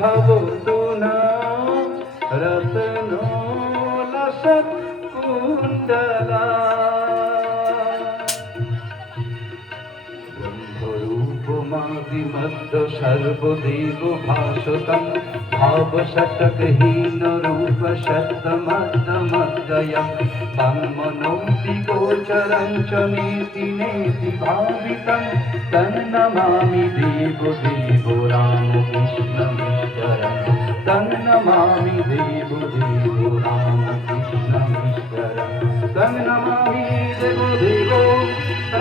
ভবতুনা রতন লসৎ কুণ্ডলা ব্রহ্মরূপমাদিমধ্য সর্বদেব ভাসতং ভাবশতকহীন রূপ শতমদ্যমদ্বয়ং তন্মনোতি গোচরং চ নেতি নেতি ভাবিতং তন্নমামি দেব দেব রামকৃষ্ণমীশ্বরং তন্নমামি দেব দেব রামকৃষ্ণমীশ্বরং তন্নমামি দেব দেব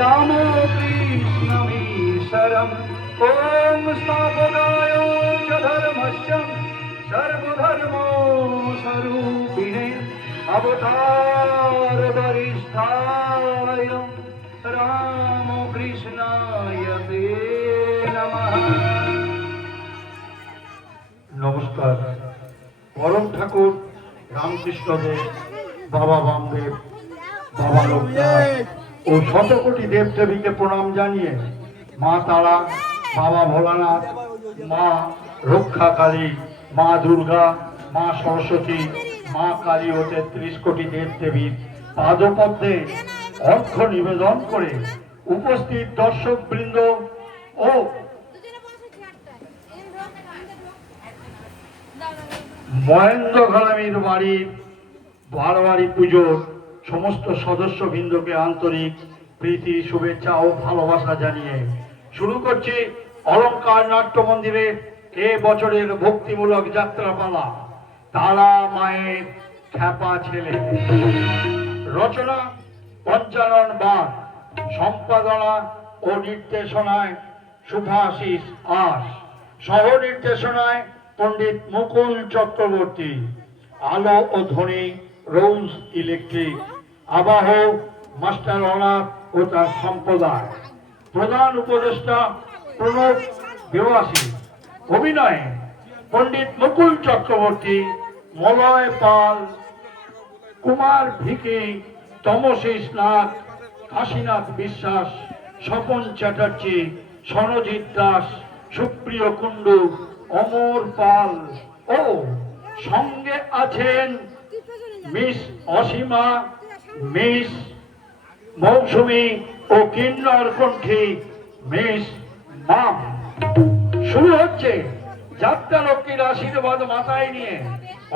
রামকৃষ্ণমীশ্বরম ওম স্থাপকায় চ ধর্মস্য সর্বধর্মস্বরূপিণে অবতার বরিষ্ঠায় রামকৃষ্ণায় তে নমঃ। নমস্কার। পরম ঠাকুর রামকৃষ্ণদেব, বাবা বামদেব, বাবা লোকনাথ ও শতকোটি দেবদেবীকে প্রণাম জানিয়ে মা তারা, বাবা ভোলানাথ, মা রক্ষাকালী, মা দুর্গা, মা সরস্বতী, মা কালী ও ৩৩ কোটি দেবদেবীর পাদপদ্মে অর্ঘ্য নিবেদন করে উপস্থিত দর্শক বৃন্দ ও মহেন্দ্র ঘরামির বাড়ির বারোয়ারি পুজোর সমস্ত সদস্যবৃন্দকে আন্তরিক প্রীতি, শুভেচ্ছা ও ভালোবাসা জানিয়ে শুরু করছি অলঙ্কার নাট্য মন্দিরের এ বছরের ভক্তিমূলক যাত্রাপালা তারা মায়ের খ্যাপা ছেলে। রচনা পঞ্চানন বাগ, সম্পাদনা ও নির্দেশনায় শুভাশিস আস, সহ নির্দেশনায় পণ্ডিত মুকুল চক্রবর্তী, আলো ও ধ্বনি রোজ ইলেকট্রিক, আবাহ মাস্টার অনাথ ও তার সম্প্রদায়, প্রধান উপদেষ্টা প্রণব দেওয়াসী, অভিনয়ে পণ্ডিত মুকুল চক্রবর্তী, মলয় পাল, কুমার ভিকি, তমশীষ নাথ, কাশীনাথ বিশ্বাস, স্বপন চ্যাটার্জি, সনজিৎ দাস, সুপ্রিয় কুণ্ডু, অমর পাল ও সঙ্গে আছেন মিস অসীমা, মিস মৌসুমী ও কিন্নর কণ্ঠী মিস মাম। শুরু হচ্ছে যাত্রালক্ষ্মীর আশীর্বাদ মাথায় নিয়ে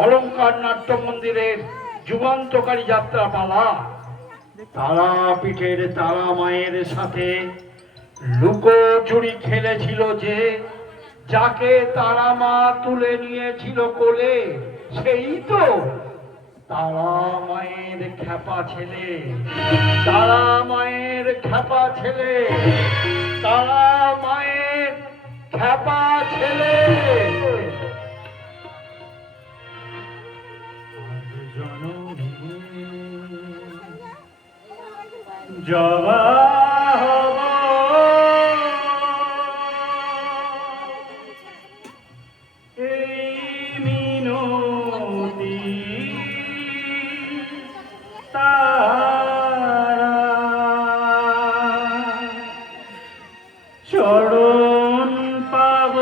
অলঙ্কার নাট্য মন্দিরের যুগান্তকারী যাত্রাপালা। তারাপীঠের তারা মায়ের সাথে লুকোচুরি খেলেছিল যে, যাকে তারা মা তুলে নিয়েছিল কোলে, সেই তো তারা মায়ের খ্যাপা ছেলে। তারা মায়ের খ্যাপা ছেলে, তারা মায়ের খ্যাপা ছেলে। জবা চরণ পাব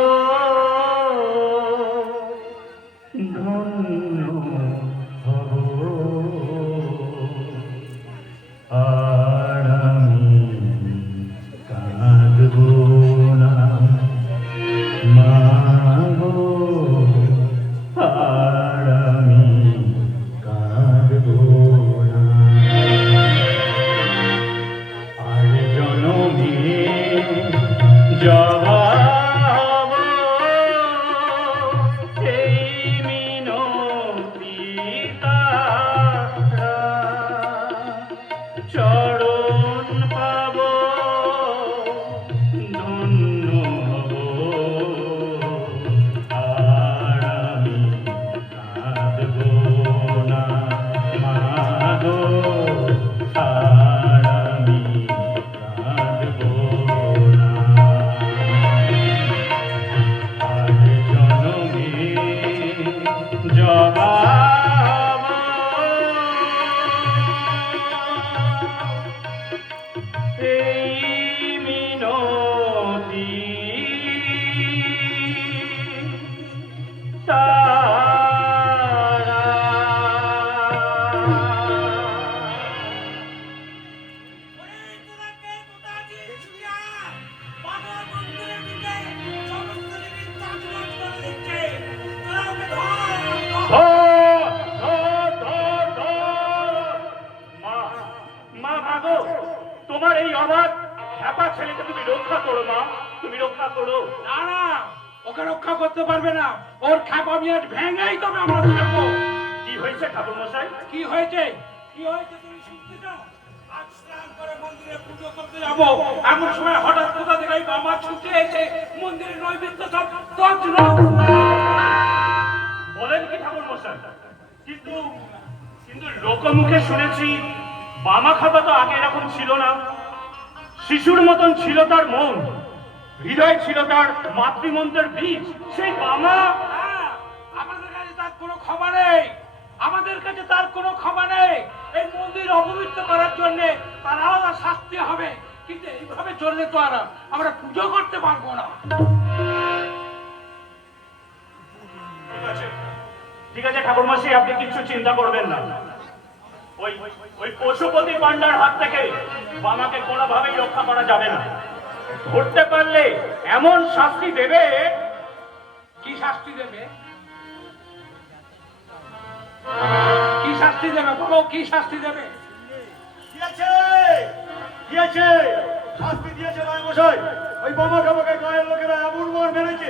করো মা, তুমি রক্ষা করো। না না, ওকে রক্ষা করতে পারবে না। ওর খ্যাপা বিয়াট ভেঙেই তবে আমরা থাকবো। কি হয়েছে ঠাকুর মশাই? কি হয়েছে? কি হয়েছে তুমি শুনতে চাও? আজ স্নান করে মন্দিরে পুজো করতে যাবো, এমন সময় হঠাৎ কোথা থেকে এই বাবা ছুটে এসে মন্দিরের নৈবেদ্য সব তছনছ। বলেন কি ঠাকুর মশাই? কিন্তু কিন্তু লোকমুখে শুনেছি বামা খাতা তো আগে এরকম ছিল না। শিশুর মতন ছিল তার মন, হৃদয় ছিল তার মাতৃমন্ত্রের বীজ। সেই বামা হ্যাঁ, আমাদের কাছে তার কোনো ক্ষমা নেই। আমাদের কাছে তার কোনো ক্ষমা নেই। এই মন্দির অপবিত্র করার জন্য তার আলাদা শাস্তি হবে। কিন্তু এইভাবে চললে তো আর আমরা পুজো করতে পারবো না। ঠিক আছে, ঠিক আছে ঠাকুর মশাই, আপনি কিছু চিন্তা করবেন না। ওই ওই পশুপতি পান্ডার হাত থেকে বামাকে কোনোভাবেই রক্ষা করা যাবে না। ধরতে পারলে এমন শাস্তি দেবে। কি শাস্তি দেবে? কি শাস্তি দেবে বলো, কি শাস্তি দেবে? দিয়েছে শাস্তি দিয়েছে রায় মশাই। ওই বোমা খামাকে গায়ের লোকেরা এমন মার মেরেছে,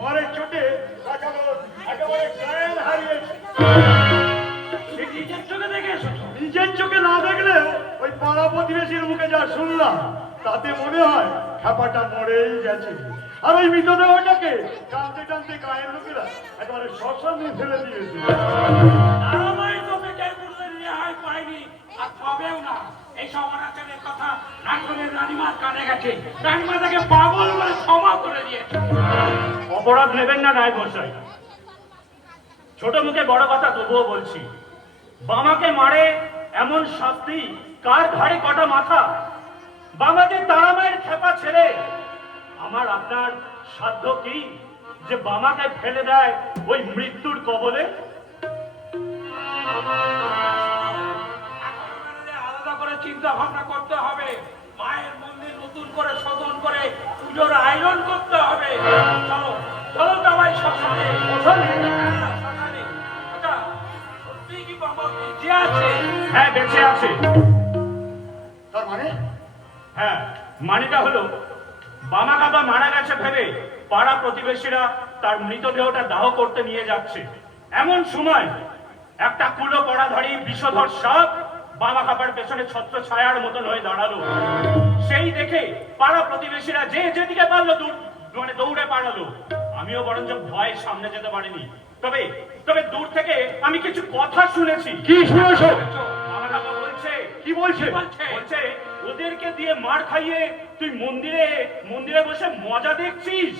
মারের চোটে একেবারে গায়েল হারিয়েছে। সে নিজের চোখে দেখে এসেছো? নিজের চোখে না দেখলে ওই পাড়া প্রতিবেশীর মুখে যা শুনলাম তাতে মনে হয় খাপাটা মরেই গেছে। আর ওই মৃতদেহটাকে টানতে টানতে গায়ের লোকেরা একেবারে শ্মশানে ফেলে দিয়েছে। তারামাই তো বেচার পুরুষের রেহাই পায়নি, আর পাবেও না। এই সব অনাচারের কথা নাটকের রানীমার কানে গেছে। রানীমা তাকে পাগল বলে ক্ষমা করে দিয়েছে। অপরাধ নেবেন না রায় মশাই, ছোট মুখে বড় কথা তবুও বলছি, বামাকে মারে এমন শাস্তি কার ঘাড়ে কটা মাথা? বামাকে তারামায়ের খেপা ছেড়ে আমার আপনার সাধ্য কি যে বামাকে ফেলে দেয় ওই মৃত্যুর কবলে? আলাদা করে চিন্তা ভাবনা করতে হবে। মায়ের মন্দির নতুন করে শোধন করে পুজোর আয়োজন করতে হবে। চলো চলো সবাই শ্মশানে। শ্মশানে। আচ্ছা, সত্যি কি বাবা বেঁচে আছে? হ্যাঁ, বেঁচে আছে। তার মানে হ্যাঁ, মানেটা হলো বামা কাবা মারা গেছে ভেবে পাড়া প্রতিবেশীরা তার মৃতদেহটা দাহ করতে নিয়ে যাচ্ছে। এমন সময় একটা কুলো পড়াধারী বিষধর সাপ বামা কাবার পেছনে ছত্র ছায়ার মতন হয়ে দাঁড়ালো। সেই দেখে পাড়া প্রতিবেশীরা যে যেদিকে পারলো দৌড়ে পালালো। আমিও বরঞ্চ ভয়ে সামনে যেতে পারিনি। তবে তবে দূর থেকে আমি কিছু কথা শুনেছি। কি শুনেছো? বামা কাবা বলছে, কি বলছে? বলছে ওদেরকে দিয়ে মার খাইয়ে তুই মন্দিরে মন্দিরে বসে মজা দেখছিস।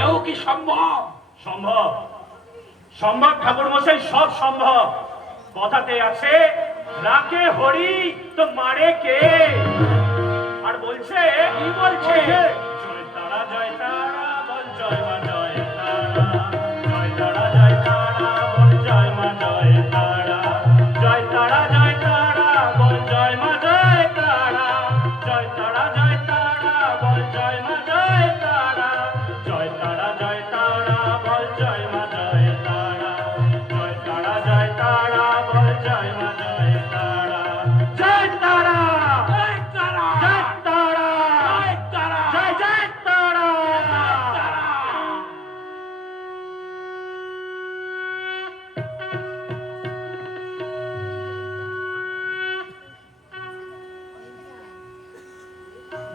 এও কি সম্ভব? সম্ভব, সম্ভব ঠাকুর মশাই, সব সম্ভব। কথাতে আছে, রাখে হরি তো মারে কে। আর বলছে, কি বলছে? জয় তারা জয় তারা বল জয় মা জয় তারা, জয় তারা জয় তারা বল জয় মা জয় তারা, জয় তারা জয় তারা বল জয় মা জয় তারা, জয় তারা জয় তারা বল জয় মা জয় তারা, জয় তারা জয় তারা বল জয় মা জয় তারা, জয় তারা জয় তারা বল জয় মা জয় তারা, জয় তারা, জয় তারা! জয় তারা, জয় তারা! জয় জয় তারা। তারা!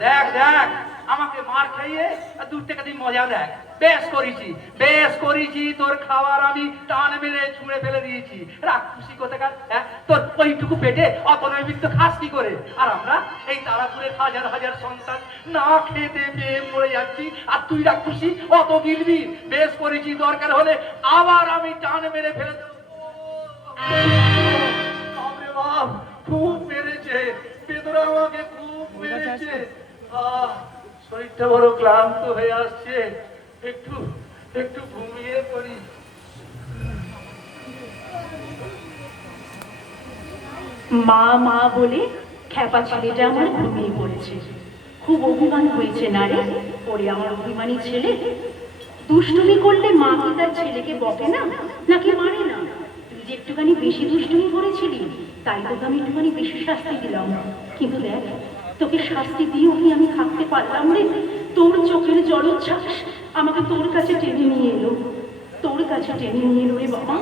দেখ দেখ, আমাকে মার খাইয়ে আর দূর থেকে তুই মজা দেখ। বেশ করেছি, বেশ করেছি। তোর খাবার আমি টান মেরে ছুঁড়ে ফেলে দিয়েছি। রাখ খুশি কোথাকার, হ্যাঁ? তোর ওইটুকু পেটে অত নৈমিত্য খাস কি করে? আর আমরা এই তারাপুরের হাজার হাজার সন্তান না খেতে পেয়ে মরে যাচ্ছি, আর তুই রাখ খুশি অত গিলবি। বেশ করেছি, দরকার হলে আবার আমি টান মেরে ফেলে দেবো। বাপরে বাপ, খুব মেরেছে, বেদনা আমাকে খুব মেরেছে। শরীরটা বড় ক্লান্ত হয়ে আসছে, একটু একটু ঘুমিয়ে পড়ি। মা মা বলে খ্যাপা ছেলেটা আমার ঘুমিয়ে পড়েছে। খুব অভিমান হয়েছে না রে? ওরে আমার অভিমানী ছেলে, দুষ্টুমি করলে মা কি তার ছেলেকে বকে না, নাকি মারে না? তুই যে একটুখানি বেশি দুষ্টুমি করেছিলি, তাই তোকে আমি একটুখানি বেশি শাস্তি দিলাম। কিন্তু দেখ, তোকে শাস্তি দিয়েও কি আমি থাকতে পারলাম রে? তোর চোখের জলোচ্ছ্বাস আমাকে তোর কাছে টেনে নিয়ে এলো, তোর কাছে টেনে নিয়ে এলো রে বাবা।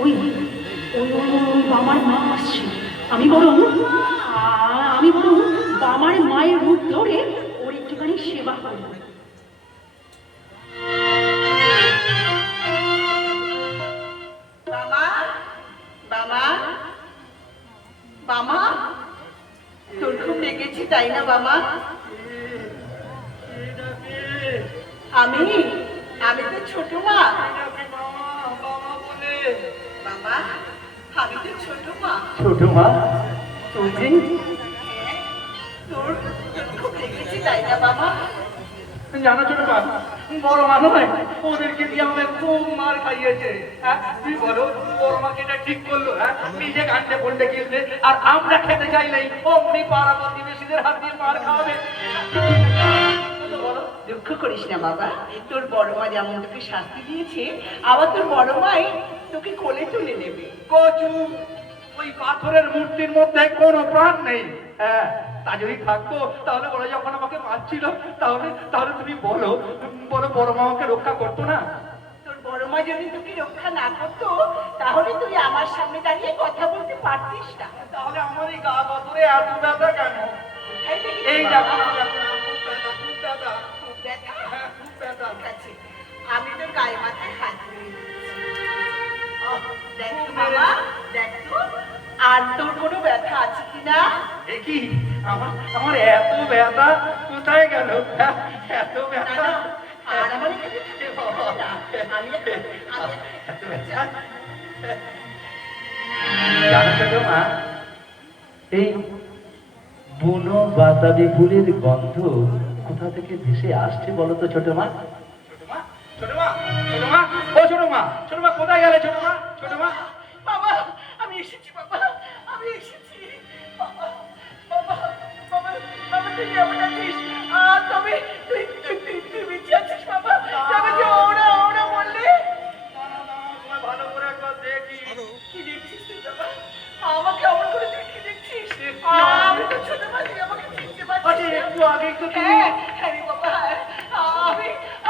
ওই ওই ওই বাবার মা আসছে। আমি বরং বাবার মায়ের রূপ ধরে ওর একটুখানি সেবা করবো। বাবা, বাবা, বাবা, তোর খুব লেগেছে তাই না বাবা? আমি আমি তো ছোট মা। বাবা, আমি তো ছোট মা। ছোট মা তুমি? তোর খুব লেগেছে তাই না বাবা? জানো ছোট মা, বড় মা নয়, ওদেরকে দিয়ে আমাদের খুব মার খাইয়েছে। হ্যাঁ তুই বলো, বড় মাকে এটা ঠিক করলো? হ্যাঁ নিজে কাণ্ডে পড়লে কিনবে, আর আমরা খেতে চাইলেই অমনি পাড়া প্রতিবেশীদের হাত দিয়ে মার খাওয়াবে। দুঃখ করিস না বাবা, তোর বড় মা যেমন তোকে শাস্তি দিয়েছে, আবার তোর বড় মাই তোকে কোলে তুলে নেবে। কচু, ওই পাথরের মূর্তির মধ্যে কোনো প্রাণ নেই। হ্যাঁ তা যদি থাকতো তাহলে ওরা যখন আমাকে মারছিল, তাহলে তাহলে তুমি বলো বলো বড় মা আমাকে রক্ষা করতো না? তোর বড় মা যদি তোকে রক্ষা না করতো, তাহলে তুই আমার সামনে দাঁড়িয়ে কথা বলতে পারতিস না। তাহলে আমার এই গা বদরে এত ব্যথা কেন? কোথায় থেকে এই দেখো খুব ব্যথা, খুব ব্যথা। খুব ব্যথা? হ্যাঁ, খুব ব্যথা। ঠিক আছে, আমি তোর গায়ে মাথায় হাত দিয়ে দিচ্ছি। দেখ তো বাবা, দেখ তো, আর তোর কোনো ব্যথা আছে কিনা? এ কি আমার আমার এত ব্যথা কোথায় গেল? হ্যাঁ, এত না, ব্যথা। না, আর আমার এখানে থাকতে হবে না। এত ব্যথা। জানো ছোট মা, এই বুনো বাতাবি ফুলের গন্ধ কোথা থেকে ভেসে আসছে বলো তো ছোট মা? ছোট মা, ছোট মা, ছোট মা, ও ছোট মা, ছোট মা কোথায় গেলে ছোট মা? ছোট মা, বাবা, আমি এসেছি বাবা, আমি এসেছি। বাবা, বাবা, বাবা, বাবা, তুই কেমন আছিস? তবে তুই বেঁচে আছিস বাবা? তবে যে ওরা বললে? তোমায় ভালো করে একবার দেখি। কি দেখছিস তুই বাবা? আমাকে অমন করে তুই কি দেখছিস? আমি তো ছোট মাঝি, আমাকে চিনতে পারছিস আচ্ছা না? একটু আগে তো তুমি হ্যাঁ রে বাবা,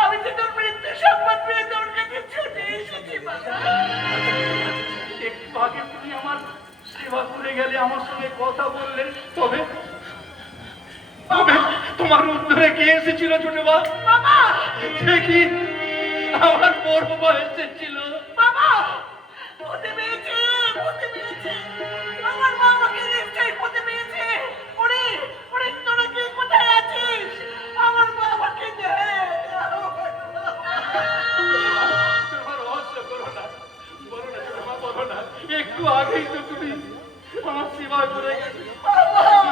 আমি তো তোর মৃত্যু সংবাদ পেয়ে তোর কাছে ছুটে এসেছি বাবা। একটু আগে তুমি আমার সেবা করে গেলে, আমার সঙ্গে কথা বললে, তবে তবে তোমার উত্তরে কে এসেছিল ছোট মা? বাবা, দেখি আমার বড় মা এসেছিল। বাবা, ভূতে পেয়েছে, ভূতে পেয়েছে। আমার মা আমাকে নিশ্চয়ই ভূতে পেয়েছে। ওরে, ওরে, তোরা কে কোথায় আছিস? আমার মা আমাকে দে। তোমার রহস্য করো না, বলো না ছোট মা, বলো না। একটু আগেই তো তুমি আমার সেবা করে গেলে।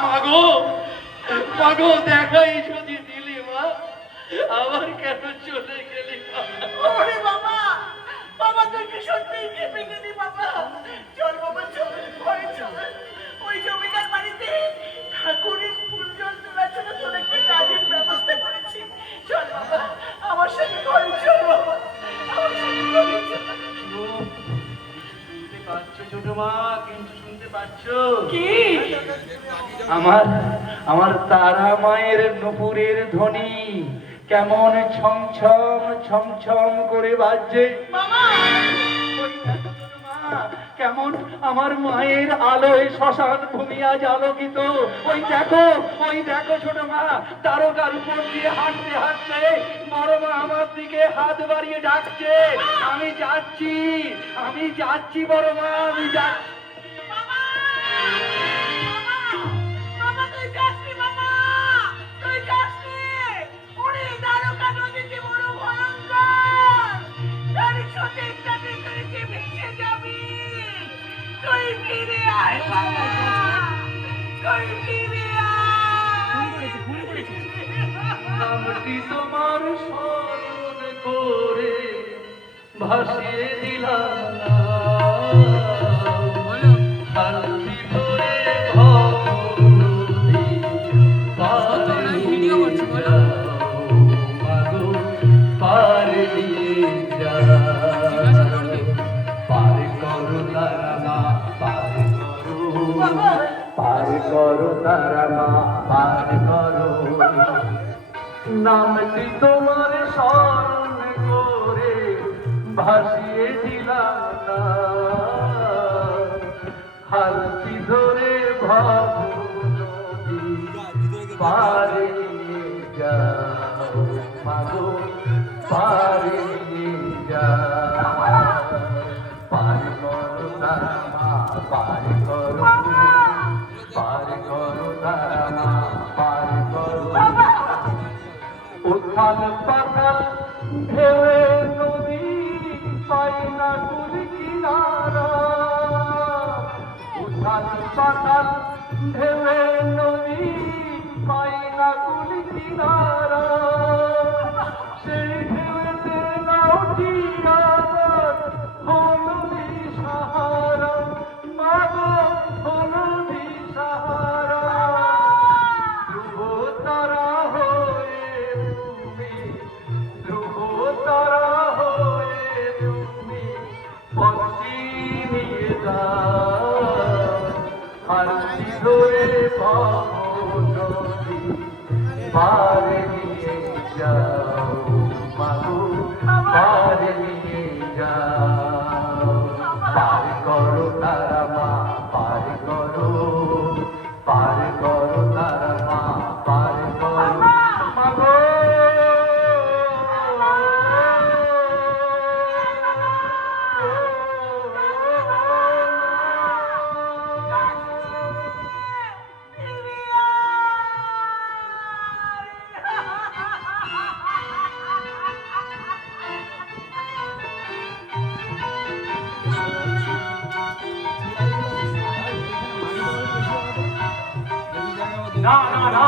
মাগো, মাগো, দেখাই যদি দিলি মা, আবার কেন চলে গেলি মা? ওরে বাবা, বাবা তুই কি সত্যিই খেপে গেলি বাবা? চল বাবা, চল, ঘরে চল। ওই জমিদার বাড়িতে ঠাকুরের ফুল জল তোলার জন্য তোর একটা কাজের ব্যবস্থা করেছি। চল বাবা, আমার সাথে ঘরে চল বাবা, আমার সাথে ঘরে চল। শুনতে পাচ্ছ ছোট মা? কিন্তু শুনতে পাচ্ছ কি? আমার আমার তারা মায়ের নুপুরের ধ্বনি কেমন ছমছম ছমছম করে বাজছে। বাবা, ওই দেখো ছোট মা, কেমন আমার মায়ের আলোয় শ্মশান ভূমি আজ আলোকিত। ওই দেখো ছোট মা, তারকার উপর দিয়ে হাঁটতে হাঁটতে বড় মা আমার দিকে হাত বাড়িয়ে ডাকছে। আমি যাচ্ছি বড় মা, আমি যাচ্ছি। বাবা, বাবা, তুই যাসনি বাবা, তুই যাসনি। ওরে দ্বারকা নদী যে বড় ভয়ঙ্কর, তার সতীর্থকে তুই যে ভেসে যাবি। তুই ফিরে আয় বাবা, তুই ফিরে আয়। নামটি তোমার স্মরণ করে ভাসিয়ে দিলাম না, শান্তি ভরে ভবনদী পার দিয়ে যাও, মাগো, পার দিয়ে যাও, পার করো তারা, পার করো করো তারা মা পার করো নামটি তোমার স্মরণ করে ভাসিয়ে দিলাম না হালকি ধরে ভাব নদী পারে নিয়ে যাও মাগো পারে নিয়ে যাও পার করো তারা মা পার করো তারা মা পার করো উত্থান পাতাল ঢেউয়ে নদী পাই না কুল কিনারা উত্থান পাতাল ঢেউয়ে নদী পাই না কুল কিনারা সেই ঢেউতে নাও ঠিকাদার হলো দিশাহারা মাগো হলো দিশাহারা ধ্রুব তারা হয়ে তুমি ধ্রুব তারা হয়ে তুমি পক্ষী নিয়ে যাও হালকি ধরে নদী পারে নিয়ে যাও মাগো পারে নিয়ে যাও পার করো তারা মা পার করো তারা মা পার করো মাগো না না না,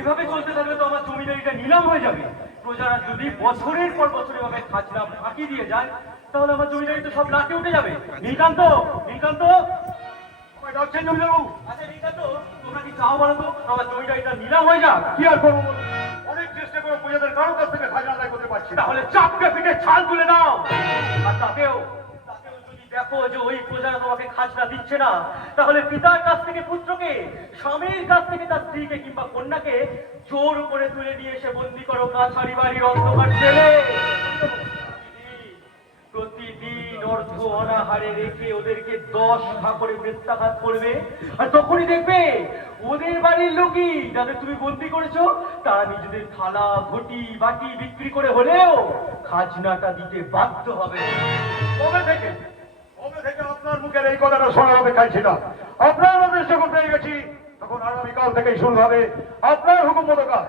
এভাবে চলতে থাকলে তো আমার জমিদারিটা নিলাম হয়ে যাবে। প্রজারা যদি বছরের পর বছর এভাবে খাজনা ফাঁকি দিয়ে যায় তাহলে আমার জমিদারি তো সব লাটে উঠে যাবে। নীলকান্ত, নীলকান্ত, ডাকছেন জমিদারবাবু? আচ্ছা নীলকান্ত, তোমরা কি চাও বলো তো আমার জমিদারিটা নিলাম হয়ে যাক? কি আর করবো বলুন? অনেক চেষ্টা করে প্রজাদের কারো কাছ থেকে খাজনা আদায় করতে পারছি না। তাহলে চাপকে পিঠে ছাল তুলে দাও। আর তাতেও যদি দেখো যে ওই প্রজারা তোমাকে খাজনা দিচ্ছে না, তাহলে পিতার কাছ থেকে পুত্রকে, স্বামীর কাছ থেকে তার স্ত্রীকে কিংবা কন্যাকে জোর করে তুলে নিয়ে এসে বন্দি করো কাছারি বাড়ির অন্ধকার জেলে। প্রতিদিন অর্ধ অনাহারে রেখে ওদেরকে 10 ভাগ করে মৃত্যাঘাত করবে। আর তখনই দেখবে ওদের বাড়ির লোকই যাদের তুমি বন্দি করেছো তারা নিজেদের থালা ঘটি বাটি বিক্রি করে হলেও খাজনাটা দিতে বাধ্য হবে। কবে থেকে আপনার মুখের এই কথাটা শোনার অপেক্ষায় ছিলাম। আপনার আদেশ যখন পেয়ে গেছি তখন আগামীকাল থেকেই শুরু হবে আপনার হুকুম মতো কাজ।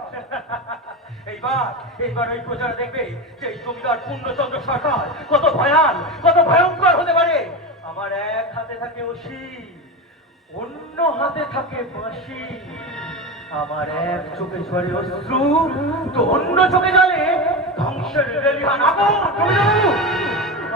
এইবার ওই প্রজারা দেখবে যে এই জমিদার পূর্ণচন্দ্র সরকার কত ভয়ঙ্কর হতে পারে। আমার এক হাতে থাকে অসি, অন্য হাতে থাকে বাঁশি। আমার এক চোখে ঝরে অশ্রু, তো অন্য চোখে জ্বলে ধ্বংসের লেলিহান আগুন।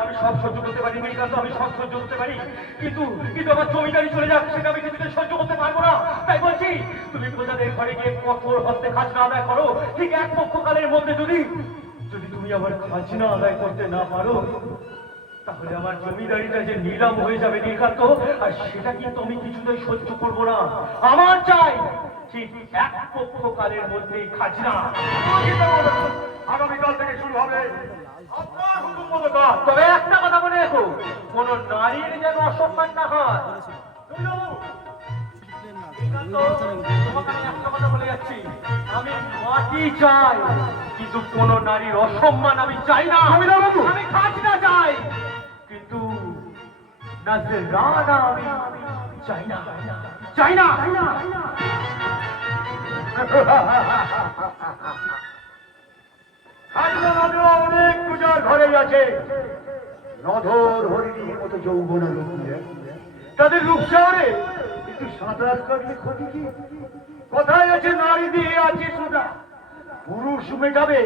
আমি সব সহ্য করতে পারি নীলকান্ত, আমি সব সহ্য করতে পারি, কিন্তু আমার জমিদারি চলে যাক সেটা আমি কিছুতে সহ্য করতে পারবো না। তাই বলছি তুমি প্রজাদের ঘরে গিয়ে কঠোর হস্তে খাজনা আদায় করো। ঠিক এক পক্ষকালের মধ্যে যদি তুমি আমার খাজনা আদায় করতে না পারো তাহলে আমার জমিদারিটা যে নিলাম হয়ে যাবে নীলকান্ত, আর সেটা কিন্তু আমি কিছুতেই সহ্য করবো না। আমার চাই ঠিক এক পক্ষকালের মধ্যেই খাজনা। আগামীকাল থেকে শুরু হবে আপনার হুকুম মতো কাজ। তবে একটা কথা মনে রেখো, কোন নারীর যেন অসম্মান না হয়। তোমাকে আমি একটা কথা বলে যাচ্ছি, আমি মাটি চাই কিন্তু কোন নারীর অসম্মান আমি চাই না। আমি খাজনা চাই কিন্তু নাজরানা আমি চাই না, চাই না। খাজনা না দেওয়া অনেক পূজার ঘরে আছে। নধর হরিণীর মতো যৌবন লুকিয়ে তাদের রূপসারে কিন্তু সাঁতার কাটলে ক্ষতি কি? কোথায় আছে নারী দিয়ে আছে সুদা, পুরুষ মেটাবে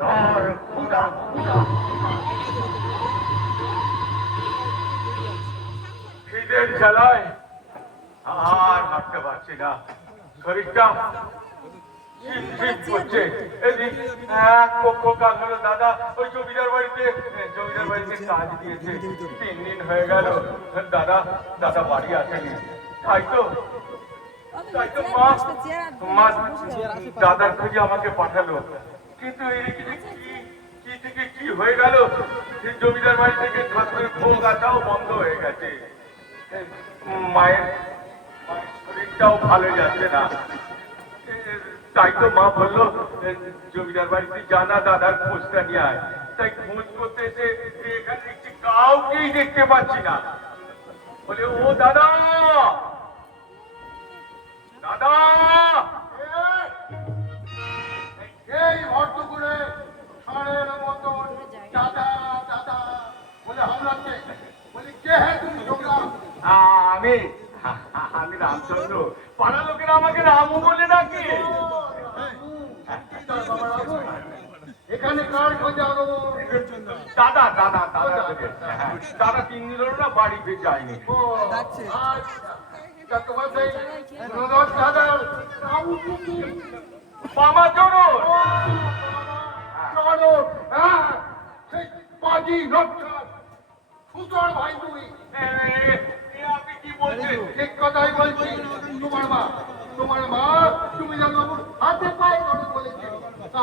তার ক্ষুধা। খিদের জ্বালায় আর হাঁটতে পারছি না, শরীরটা ঝিমঝিম করছে। এদিক এক পক্ষ কাজ হলো দাদা ওই জমিদার বাড়িতে কাজ দিয়েছে, 3 দিন হয়ে গেল দাদা বাড়ি আসেনি। তাই তো মা মা দাদার খুঁজে আমাকে পাঠালো, কিন্তু এদিকে কি থেকে কি হয়ে গেল, জমিদার বাড়ি থেকে ঠাকুরের ভোগ আসাও বন্ধ হয়ে গেছে। মায়ের শরীরটাও ভালো যাচ্ছে না। তাই তো মা বললো জমিদার বাড়িতে জানা দাদার খোঁজটা নিয়ে আয়। তাই খোঁজ করতে এসে এখানে দেখছি কাউকেই দেখতে পাচ্ছি না। বলে ও দাদা, দাদা এই অর্থ করে ষাঁড়ের মতন দাদা দাদা বলে হামলাচ্ছে। বলি কে হ্যাঁ তুমি ছোকরা? আমি আমি রামচন্দ্র। পাড়া লোকেরা আমাকে রামু বলে ডাকে। এখানে কার খোঁজে আগমন? দাদা দাদা দাদা দাদা 3 দিন হলো না বাড়িতে যায়নি। ও, আচ্ছা। তোমার সেই গুণধর দাদার নাম কি? মামা চোরো চলো, হ্যাঁ, সেই পাজি নটছাড় সুতোর ভাই তুমি। আপনি কি বলছেন? ঠিক কথাই বলছি। তোমার মা তুমি জানো হাতে পায়ে ধরে বলেছে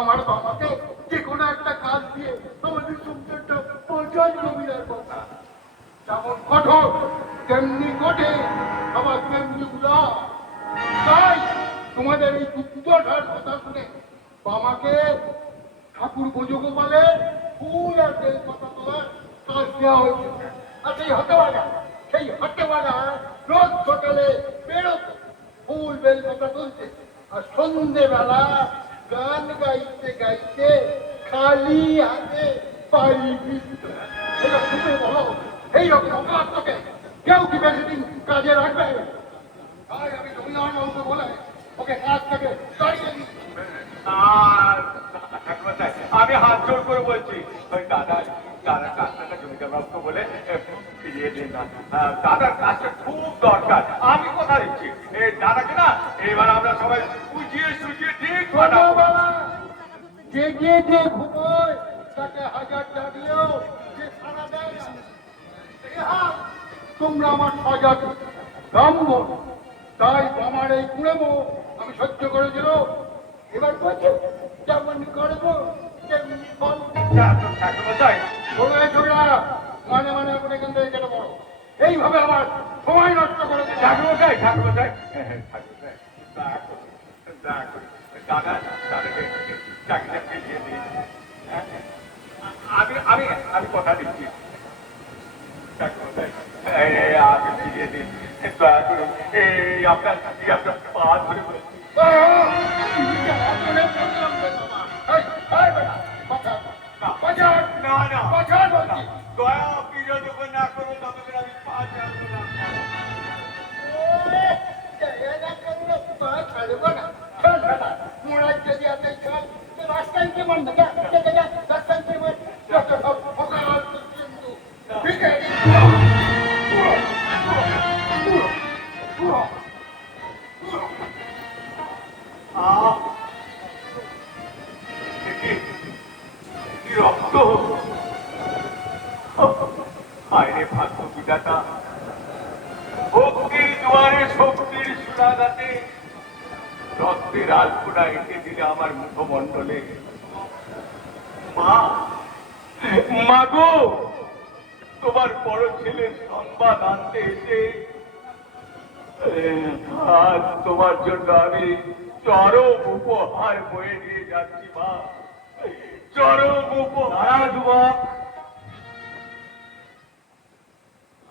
আমার বাবাকে যে কোনো একটা কাজ দিয়ে আমাদের সংসারটা পর্যায় জমিদার কথা। যেমন কঠোর তেমনি কঠে, আবার তেমনি উদা। তাই তোমাদের এই দুর্দশার কথা শুনে বাবাকে ঠাকুর ভোজগোপালে ফুল আর তেল পাতা তোলার কাজ দেওয়া হয়েছে। আর সেই হাটেওয়ালা রোজ সকালে বেরোত ফুল বেল পাতা তুলছে, আর সন্ধ্যেবেলা গান গাইতে গাইতে খালি হাতে পাই ভিজত। বলো এইরকম অকাত্মকে কেউ কি বেশি দিন কাজে রাখবে? তাই আমি জমিদার বাবুকে বলে ওকে কাজ থেকে তাড়িয়ে দিই। আর আমি হাত জোর করে বলছি ওই দাদার কাজটা জমিদার বাবুকে বলে ফিরিয়ে দিন না। দাদার কাজটা খুব দরকার। আমি কথা দিচ্ছি দাদাকে না এবার আমরা সবাই বুঝিয়ে সুঝিয়ে ঠিক ছোটবেলা জেগে যে ঘুমোয় তাকে হাজার জাগলেও যে সারা দেয় না। তোমরা আমার সজাগ ব্রাহ্মণ, তাই আমার এই কুড়েমো আমি সহ্য করে দিল। এবার বলছে যেমন করবো তেমনি ফল। ছোড়া মানে মানে আপনি এখান থেকে কেটে পড়ো। এইভাবে আমার সময় নষ্ট করে দিল। ঠাকুরমশাই দাদা দাদাকে চাকরিটা ফিরিয়ে দিন। আমি আমি কথা দিচ্ছি ঠাকুরমশাই আপনি ফিরিয়ে দিন। দয়া করুন আপনার পা ধরে বলছি। না না দয়া আপনি যতক্ষণ না করবেন ততক্ষণ আমি পা ছাড়বো না। রক্ত আইনে ভাগ্য বিধাতা ভক্তির দুয়ারে শক্তির সুরাগাতে রক্তের আলপনা এঁকে দিলে আমার মুখমণ্ডলে। মা গো, তোমার বড় ছেলের সংবাদ আনতে এসে আজ তোমার জন্য আমি চরম উপহার বয়ে নিয়ে যাচ্ছি। মা, চরম উপহার। যুবক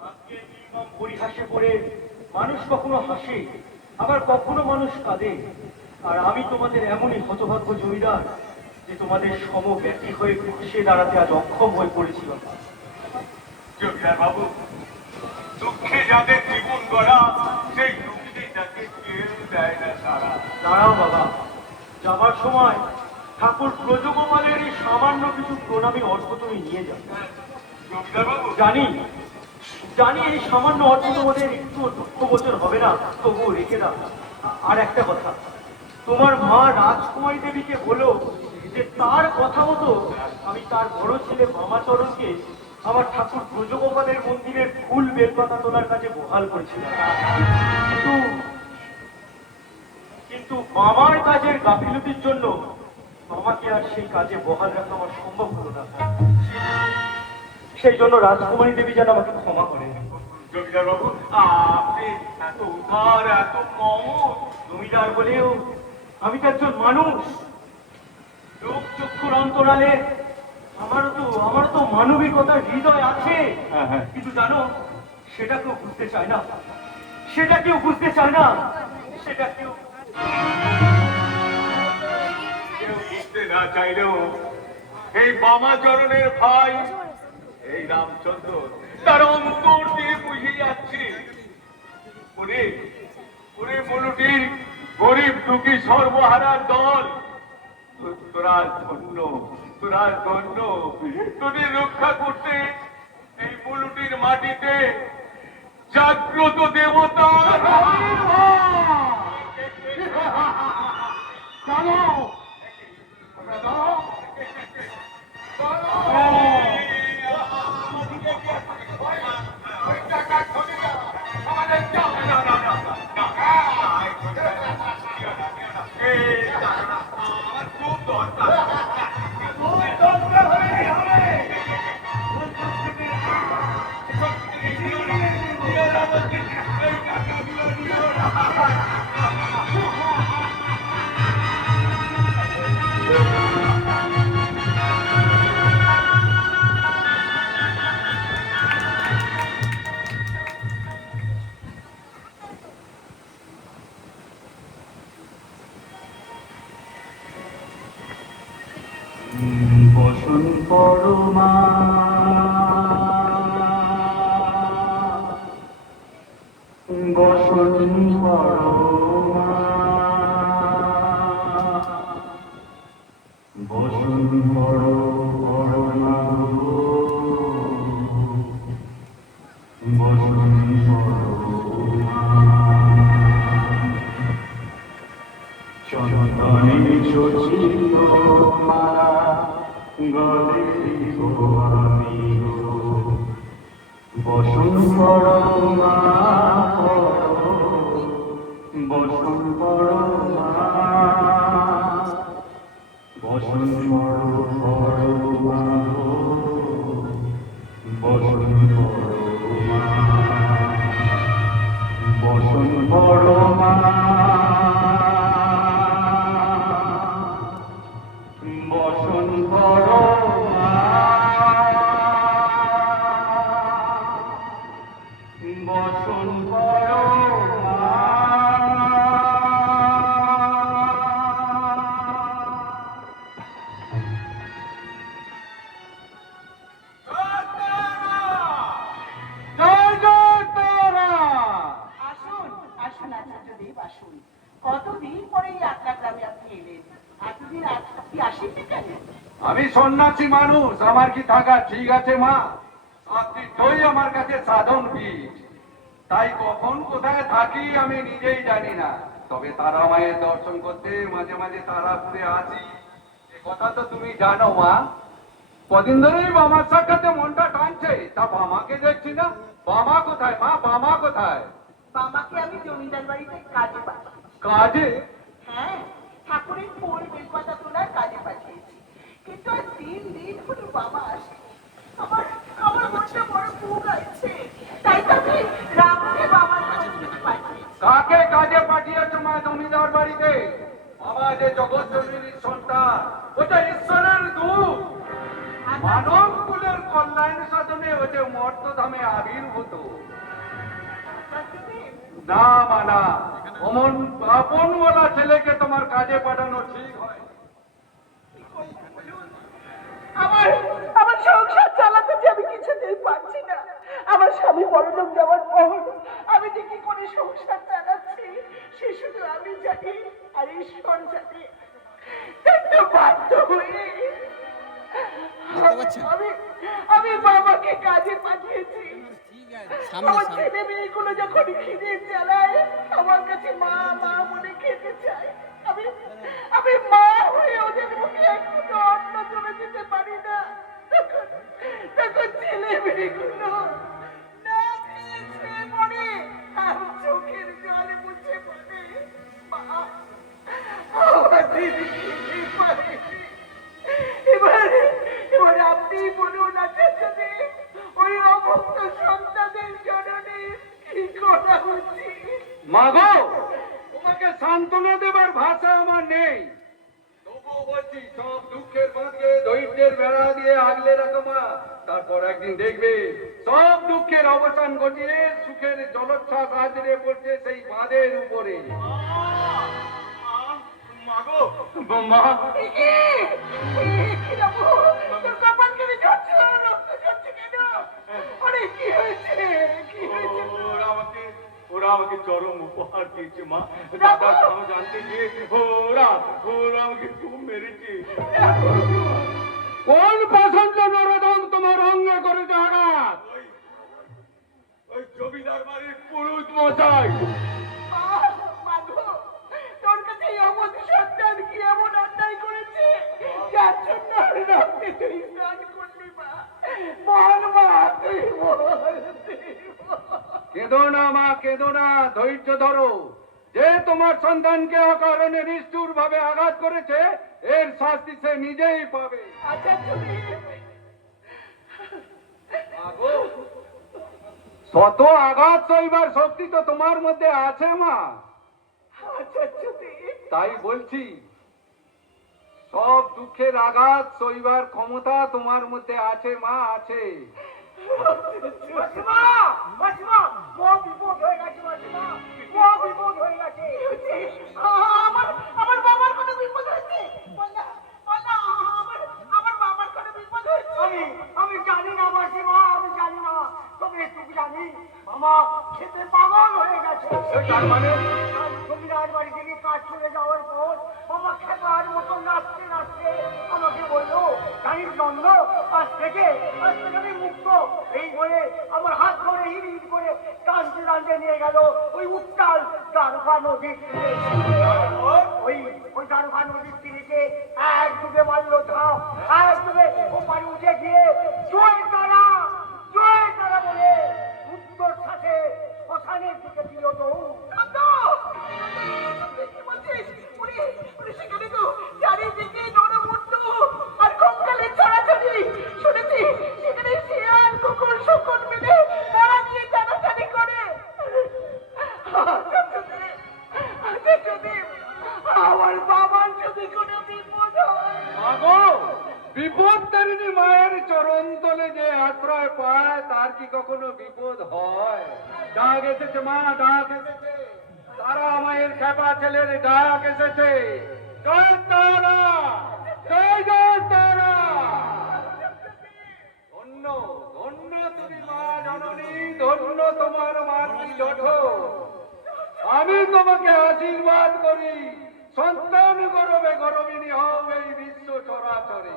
আজকে নির্মম পরিহাসে পড়ে মানুষ কখনো হাসে, আবার কখনো মানুষ কাঁদে। আর আমি তোমাদের এমনই হতভাগ্য জমিদার যে তোমাদের সমব্যক্তি হয়ে ঘুষে দাঁড়াতে আজ অক্ষম হয়ে পড়েছিল। জমিদার বাবু, দুঃখে যাদের জীবন গড়া সেই দুঃখে যাকে কেউ দেয় না সারা। দাঁড়াও বাবা, যাবার সময় ঠাকুর ব্রজগোপালের এই সামান্য কিছু প্রণামী অর্থ তুমি নিয়ে যাও। জমিদার বাবু, জানি জানি এই সামান্য অর্থ তোমাদের একটু দুঃখগোচর হবে না, তবুও রেখে দাও। আর একটা কথা, তোমার মা রাজকুমারী দেবীকে বলো যে তার কথা মতো আমি তার বড় ছেলে মামাচরণকে আমার ঠাকুর ব্রজগোপালের মন্দিরের ফুল বেলপাতা তোলার কাজে বহাল করেছিলাম। কিন্তু মামার কাজের গাফিলতির জন্য মামাকে আর সেই কাজে বহাল রাখা আমার সম্ভব হলো না। সেই জন্য রাজকুমারী দেবী যেন আমাকে ক্ষমা করেন। জমিদার বাবু, আপনি এত উদার, এত মমর। জমিদার বলেও আমি তো একজন মানুষ। লোক চক্ষুর অন্তরালে আমারও তো মানবিকতার হৃদয় আছে। কিন্তু জানো, সেটা কেউ বুঝতে চায় না, সেটা কেউ বুঝতে চায় না, সেটা কেউ বুঝতে না চাইলেও এই বামাচরণের ভাই এই রামচন্দ্র তার অন্তর দিয়ে বুঝে যাচ্ছে। ওরে ওরে মলুটির গরিব দুঃখী সর্বহারার দল, তোরা ধন্য, তোরা ধন্য। তোদের রক্ষা করতে এই মলুটির মাটিতে জাগ্রত দেবতা বসন পরমা বসন পরমা বসন পরমা বসন পরমা চন্দনে চচিত মালা গলে দিব আমি বসন পরমা বসন পরমা বসন পরমা বসন পরমা বসন পরমা বসন পরমা বসন পরমা আসুন আসুন আচার্যদেব আসুন। কতদিন পরে এই আত্রা গ্রামে আপনি এলেন। এতদিন আপনি আসেননি কেন? আমি সন্ন্যাসী মানুষ, আমার কি থাকা ঠিক আছে মা? তুই আমার কাছে সাধন বীজ, তাই কখন কোথায় থাকি আমি নিজেই জানি না। তবে তারা মায়ের দর্শন করতে মাঝে মাঝে তারাপুরে আসি, এ কথা তো তুমি জানো মা। কদিন ধরেই বামার সাক্ষাতে মনটা টানছে, তা বামাকে দেখছি না। বামা কোথায় মা, বামা কোথায়? বাবাকে আমি জমিদার বাড়িতে কাজে পাঠাই। কাজে? হ্যাঁ, ঠাকুরের ফুল বেলপাতা তোলার কাজে পাঠিয়েছি, কিন্তু আর 3 দিন হলো বাবা আসে। আমার আমার মনটা বড় ভুগ আছে, তাই তো আমি রামকে বাবার কাছে পাঠিয়েছি। কাকে কাজে পাঠিয়েছো মা জমিদার বাড়িতে? বাবা যে জগৎ জননীর সন্তান, ওটা ঈশ্বরের দূত। মানব কুলের কল্যাণ সাধনে ওটা মর্তধামে আবির্ভূত। না মানা, অমন আপন বলা ছেলেকে তোমার কাজে পাঠানো ঠিক হয়? আমার আমার সংসার চালাতে যে আমি কিছুতেই পারছি না। আমার স্বামী পরলোক যাওয়ার পর আমি যে কি করে সংসার চালাচ্ছি সে শুধু আমি জানি আর ঈশ্বর জানে। কিন্তু বাধ্য হয়ে আমি বাবাকে কাজে পাঠিয়েছি। আমার ছেলে মেয়েগুলো যখন খিদে চালায় আমার কাছে মা মা বলে খেতে চায়, আমি মা হয়ে ওদের মুখে একটু অন্ন তুলে দিতে পারি না। তখন ছেলে মেয়েগুলো না খেয়ে পড়ে আর চোখের জলে মুছে পড়ে। মা মাগো, তোমাকে সান্ত্বনা দেবার ভাষা আমার নেই। তবুও বলছি, সব দুঃখের বাঁধকে ধৈর্যের বেড়া দিয়ে আগলে রাখো মা। তারপর একদিন দেখবে সব দুঃখের অবসান ঘটিয়ে সুখের জলোচ্ছ্বাস আজরে পড়ছে সেই বাঁধের উপরে। মাগো, মা, তোর কপাল কেটে যাচ্ছে, রক্ত যাচ্ছে কেন? আরে কি হয়েছে? কি হয়েছে? ওরা আমাকে চরম উপহার দিয়েছে মা। দাদার সামনে জানতে গিয়ে ওরা আমাকে খুব মেরেছে। কোন পছন্দ নরদম তোমার অঙ্গে করেছে আঘাত? ওই জমিদার বাড়ির পুরুষ মশাই। মাধব, তোর কাছে এই অবধি সন্তান কি এমন অন্যায় করেছে যার জন্য রক্তে তুই স্নান করলি? মা বল, মা তুই বল, কেঁদো না মা, কেঁদো না, ধৈর্য ধরো। যে তোমার সন্তানকে অকারণে নিষ্ঠুর ভাবে আঘাত করেছে, এর শাস্তি সে নিজেই পাবে। আচ্ছা তুমি শত আঘাত সইবার শক্তি তো তোমার মধ্যে আছে মা। আচ্ছা তুমি তাই বলছি, সব দুঃখের আঘাত সইবার ক্ষমতা তোমার মধ্যে আছে মা, আছে। মাসিমা, মাসিমা, বড় বিপদ হয়ে গেছে মাসিমা, বড় বিপদ হয়ে গেছে। আমার বাবার কোনো বিপদ হয়েছে? বলনা, বলনা, আমার বাবার কোনো বিপদ হয়েছে? আমি জানি না মাসিমা, আমি জানি না। তবে তুমি জানি মামা খেতে পাগল হয়ে গেছে। তার মানে জমিদার বাড়ি থেকে কাজ চলে যাওয়ার পর মামা খেলার মতো নাচতে নাচতে আমাকে বললো, জানিস নন্দ, আজ থেকে আমি মুক্ত। এই বলে আমার হাত ধরে হিড় করে টানতে টানতে নিয়ে গেল ওই উত্তাল দ্বারকা নদীর তীরে। ওই দ্বারকা নদীর তীরে এক ডুবে মারলো ঝাঁপ, এক ডুবে ও পানি উঠে গিয়ে জয় তারা বলে উত্তর সাথে শ্মশানের দিকে দিল দৌড়। সেখানে তো চারিদিকে নরমুণ্ড আর কঙ্কালের ছড়াছড়ি। শুনেছি সেখানে শিয়াল কুকুর শকুন মিলে তারা গিয়ে টানাটানি করে। আমার বাবার যদি কোনো বিপদ হয়। মাগো, বিপদ তারিণী মায়ের চরণ তলে যে আশ্রয় পায়, তার কি কখনো বিপদ হয়? ডাক এসেছে মা, ডাক এসেছে। তারা মায়ের খেপা ছেলের ডাক এসেছে। জয় তারা, জয় জয় তারা। ধন্য ধন্য তুমি মা জননী, ধন্য তোমার মাতৃ জঠর। আমি তোমাকে আশীর্বাদ করি, সন্তান গর্বে গর্বিণী হও এই বিশ্ব চরাচরে।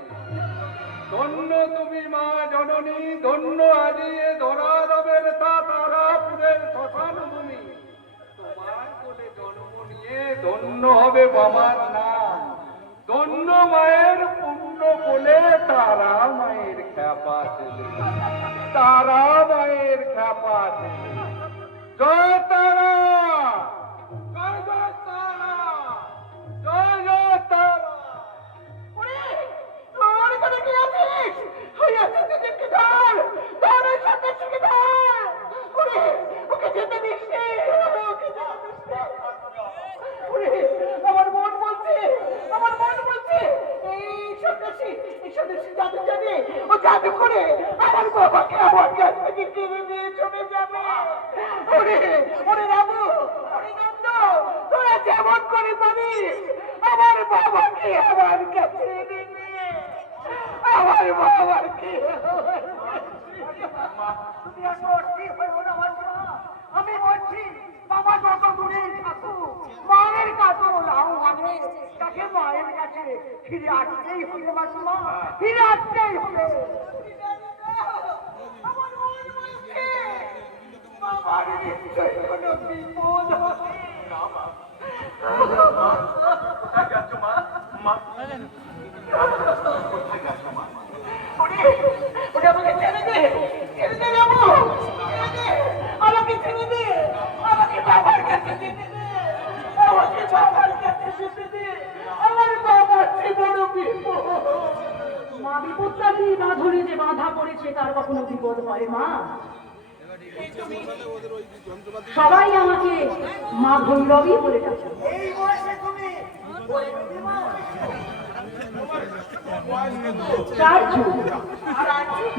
ধন্য তুমি মা জননী, ধন্য আজি এ ধরারবের তারাপুরের শ্মশান ভূমি। তোমার কোলে জন্ম নিয়ে ধন্য হবে বাবার নাম। ধন্য মায়ের পুণ্য কোলে তারা মায়ের খ্যাপা ছেলে, তারা মায়ের খ্যাপা ছেলে। জয় তারা, জয় জয় তারা, জয় জয় তারা। আমার মন বলছে এই সন্ন্যাসী জাদু জানে, ও জাদু করে আমার বাবাকে আমার কাছ থেকে কিনে নিয়ে চলে যাবে। ওরে রামু, ওরে নন্দ, তোরা যেমন করে পাবি আমার বাবাকে আমার কাছে এনে নিয়ে, আমার বাবাকে। তুমি এত অস্থির হয়েও না মাসিমা, আমি বলছি বাবা যত দূরেই থাকুক, মায়ের কাছে লাউ মানে তাকে মায়ের কাছে ফিরে আসতেই হবে মাসিমা, ফিরে আসতেই হবে। আমার মন বলছে বাবার নিশ্চয় কোনো বিপদ হবে। ওটা আমাকে ছেড়ে দে, ছেড়ে দে বাবু, ছেড়ে দে, আমাকে ছেড়ে দে, আমাকে বাবার কাছে যেতে দে, আমাকে বাবার কাছে যেতে দে, আমার বাবার চেয়ে বড় বিপদ। মা বিপদটা দিয়ে না ধরে যে বাঁধা পড়েছে তার কখনো বিপদ হয় মা? সবাই আমাকে মা ভৈরবী বলে ডাকে। এই বয়সে তুমি বৈরবী মা? চার যুগ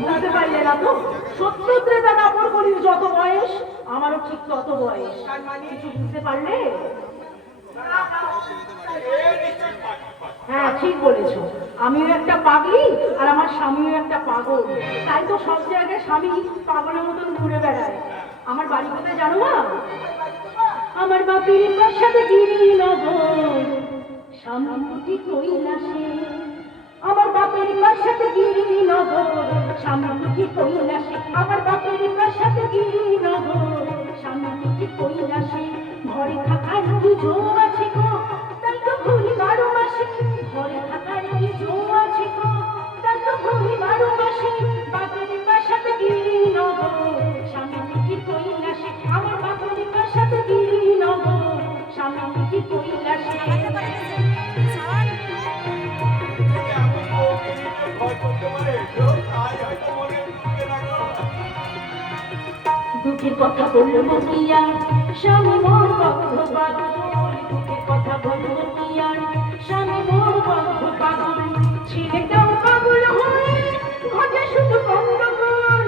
বুঝতে পারলে না তো? সত্যত্রেতা কাপড় করির যত বয়স আমারও ঠিক তত বয়স। কিছু বুঝতে পারলে? হ্যাঁ ঠিক বলেছো, আমিও একটা পাগলি আর আমার স্বামীও একটা পাগল। তাই তো সব জায়গায় স্বামী পাগলের মতন ঘুরে বেড়ায়। আমার বাড়ি কোথায় জানো না? আমার বাপের বাসাতে গিরিনগর, স্বামী কৈলাসে। আমার বাপের বাসাতে গিরিনগর, স্বামী কৈলাসে। আমার বাপের বাসাতে গিরিনগর, স্বামী কৈলাসে। ঘরে থাকার কি জোর আছে গো, তাই তো ঘুরি 12 মাসে। ঘরে থাকার কি জোর আছে গো, তাই তো ঘুরি 12 মাসে। বাপের বাসাতে গিরিনগর, স্বামী কৈলাসে। আমার বাপের বাসাতে গিরিনগর, স্বামী কৈলাসে। দুঃখের কথা বলবো কি আর স্বামী মোর বদ্ধ পাগল। দুঃখের কথা বলবো কি আর স্বামী মোর বদ্ধ পাগল। ছেলেটাও পাগল হয়ে ঘটে শুধু গন্ডগোল।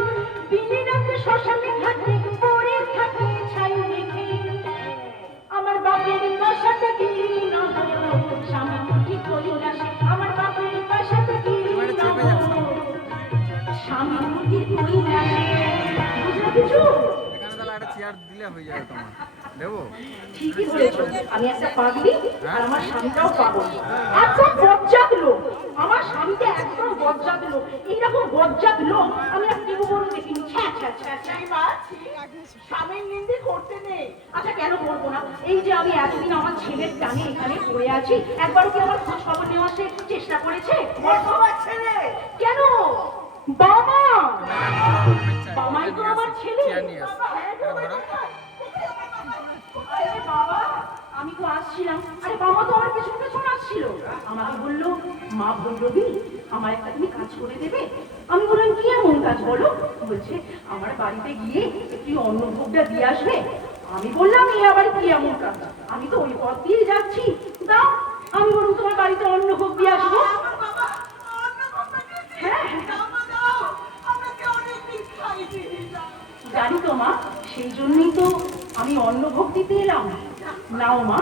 দিনে রাতে শ্মশানে ঘাটে পড়ে থাকে ছাই রেখে। আমার বাপের বাসাতে গিরিনগর, স্বামী কৈলাসে। আমার বাপের বাসাতে গিরিনগর, স্বামী কৈলাসে। বুঝলে কিছু? ঠিকই বলেছো, আমি একটা পাগলি আর আমার স্বামীটাও পাগল। একদম বজ্জাত লোক, আমার স্বামীটা একদম বজ্জাত লোক। এইরকম বজ্জাত লোক আমি আর কেউ বড় দেখিনি। ছ্যা ছ্যা ছ্যা ছ্যা। এই মা, স্বামীর নিন্দে করতে নেই। আচ্ছা কেন করবো না? এই যে আমি এতদিন আমার ছেলের টানে এখানে পড়ে আছি, একবারও কি আমার খোঁজ খবর নেওয়ার সে চেষ্টা করেছে? তোমার ছেলে কেন? বাবা, বাবাই তো আমার ছেলে। আরে বাবা, আমি তো আসছিলাম। আরে বাবা তো আমার পেছন পেছন আসছিল। আমাকে বললো, মা ভৈরবী আমার একটা তুমি কাজ করে দেবে। আমি বললাম কি এমন কাজ বলো? বলছে আমার বাড়িতে গিয়ে একটু অন্নভোগটা দিয়ে আসবে। আমি বললাম এই আবার কি এমন কাজ? আমি তো ওই পথ দিয়ে যাচ্ছি, দাও আমি বলুন তোমার বাড়িতে অন্নভোগ দিয়ে আসবো। আমার বাবা অন্য কোথাও হ্যাঁ দাও, আমাকে অনেক দিন খাইয়ে দাও। জানি তো মা, সেই জন্যই তো আমি অন্নভোগ দিতে এলাম। নাও মা,